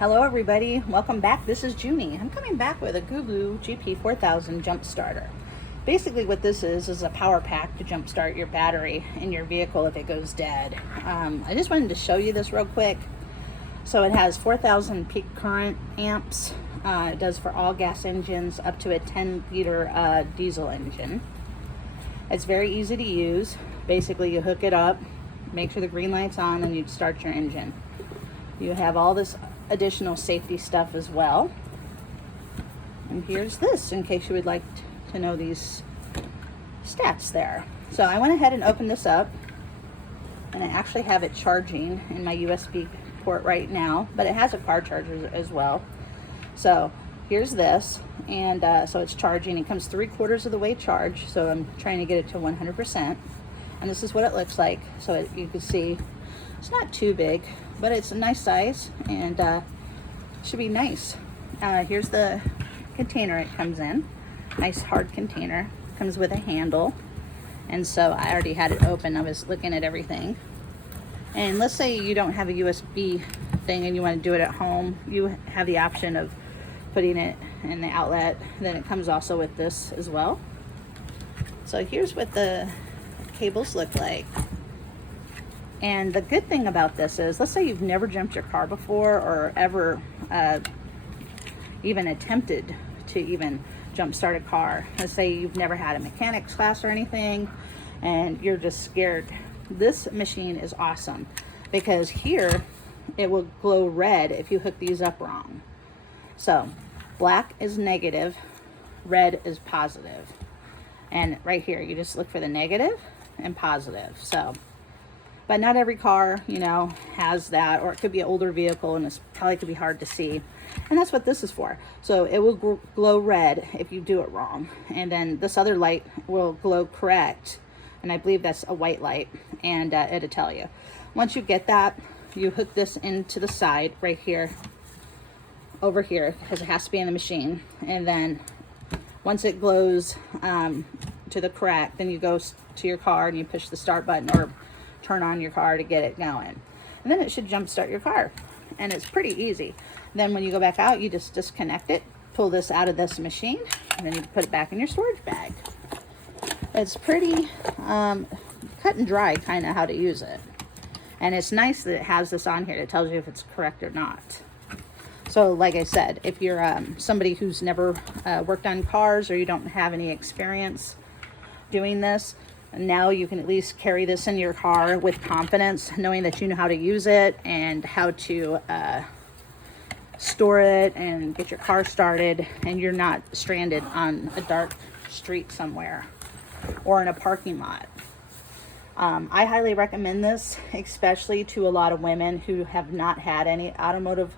Hello everybody, welcome back. This is Junie. I'm coming back with a GooLoo GP4000 jump starter. Basically what this is a power pack to jump start your battery in your vehicle if it goes dead. I just wanted to show you this real quick. So it has 4,000 peak current amps. It does for all gas engines up to a 10-liter diesel engine. It's very easy to use. Basically you hook it up, make sure the green light's on, and you start your engine. You have all this additional safety stuff as well. And here's this in case you would like to know these stats there. So I went ahead and opened this up, and I actually have it charging in my USB port right now, but it has a car charger as well. So here's this, and so it's charging. It comes 3/4 of the way charged, so I'm trying to get it to 100%. And this is what it looks like. So you can see it's not too big, but it's a nice size, and should be nice. Here's the container it comes in. Nice hard container. Comes with a handle, and so I already had it open. I was looking at everything. And let's say you don't have a USB thing and you want to do it at home, you have the option of putting it in the outlet. Then it comes also with this as well. So here's what the cables look like. And the good thing about this is, let's say you've never jumped your car before, or ever even attempted to even jump start a car. Let's say you've never had a mechanics class or anything, and you're just scared. This machine is awesome because here it will glow red if you hook these up wrong. So black is negative, red is positive. And right here, you just look for the negative and positive. So, but not every car, you know, has that, or it could be an older vehicle and it's probably could be hard to see. And that's what this is for. So it will glow red if you do it wrong. And then this other light will glow correct. And I believe that's a white light, and it'll tell you. Once you get that, you hook this into the side right here, over here, because it has to be in the machine. And then once it glows to the correct, then you go to your car and you push the start button or turn on your car to get it going, and then it should jump start your car. And it's pretty easy. Then when you go back out, you just disconnect it, pull this out of this machine, and then you put it back in your storage bag. It's pretty cut and dry kind of how to use it. And it's nice that it has this on here that tells you if it's correct or not. So like I said, if you're somebody who's never worked on cars, or you don't have any experience doing this, now you can at least carry this in your car with confidence, knowing that you know how to use it and how to store it and get your car started, and you're not stranded on a dark street somewhere or in a parking lot. I highly recommend this, especially to a lot of women who have not had any automotive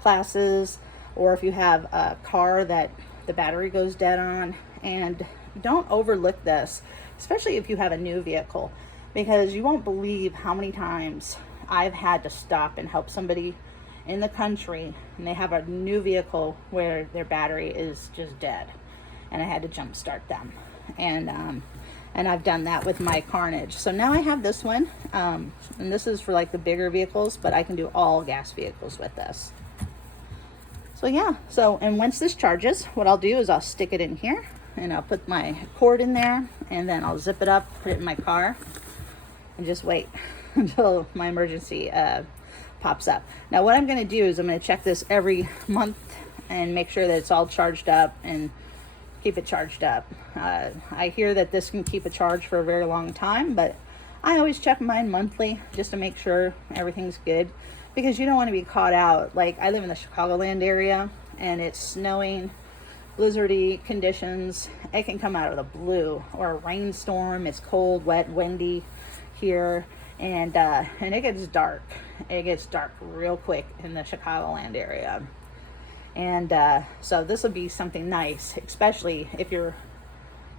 classes, or if you have a car that the battery goes dead on. And don't overlook this, especially if you have a new vehicle, because you won't believe how many times I've had to stop and help somebody in the country, and they have a new vehicle where their battery is just dead, and I had to jump start them. And I've done that with my Carnage. So now I have this one, and this is for like the bigger vehicles, but I can do all gas vehicles with this. So yeah, and once this charges, what I'll do is I'll stick it in here, and I'll put my cord in there, and then I'll zip it up, put it in my car, and just wait until my emergency pops up. Now what I'm going to do is I'm going to check this every month and make sure that it's all charged up and keep it charged up. I hear that this can keep a charge for a very long time, but I always check mine monthly just to make sure everything's good, because you don't want to be caught out. Like, I live in the Chicagoland area, and it's snowing, blizzardy conditions. It can come out of the blue, or a rainstorm. It's cold, wet, windy here, and it gets dark. It gets dark real quick in the Chicagoland area. And so this would be something nice, especially if you're,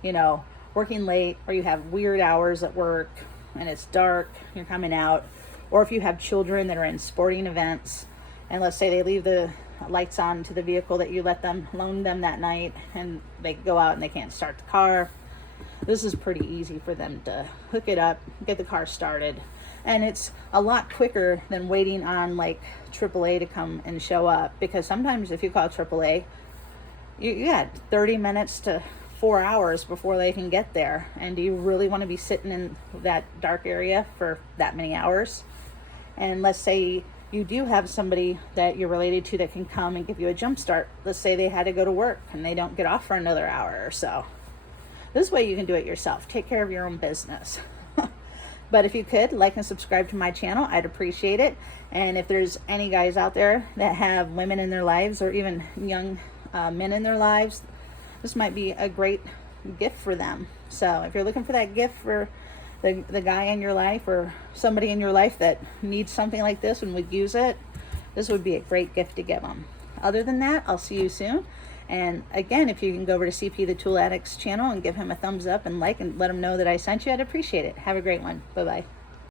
you know, working late, or you have weird hours at work and it's dark, you're coming out, or if you have children that are in sporting events, and let's say they leave the lights on to the vehicle that you loan them that night, and they go out and they can't start the car. This is pretty easy for them to hook it up, get the car started, And it's a lot quicker than waiting on like AAA to come and show up, because sometimes if you call AAA, you got 30 minutes to 4 hours before they can get there. And do you really want to be sitting in that dark area for that many hours? And let's say you do have somebody that you're related to that can come and give you a jump start. Let's say they had to go to work and they don't get off for another hour or so. This way you can do it yourself. Take care of your own business. But if you could like and subscribe to my channel, I'd appreciate it. And if there's any guys out there that have women in their lives, or even young men in their lives, this might be a great gift for them. So if you're looking for that gift for the guy in your life, or somebody in your life that needs something like this and would use it, this would be a great gift to give them. Other than that, I'll see you soon. And again, if you can go over to CP the Tool Addict's channel and give him a thumbs up and like, and let him know that I sent you, I'd appreciate it. Have a great one. Bye-bye.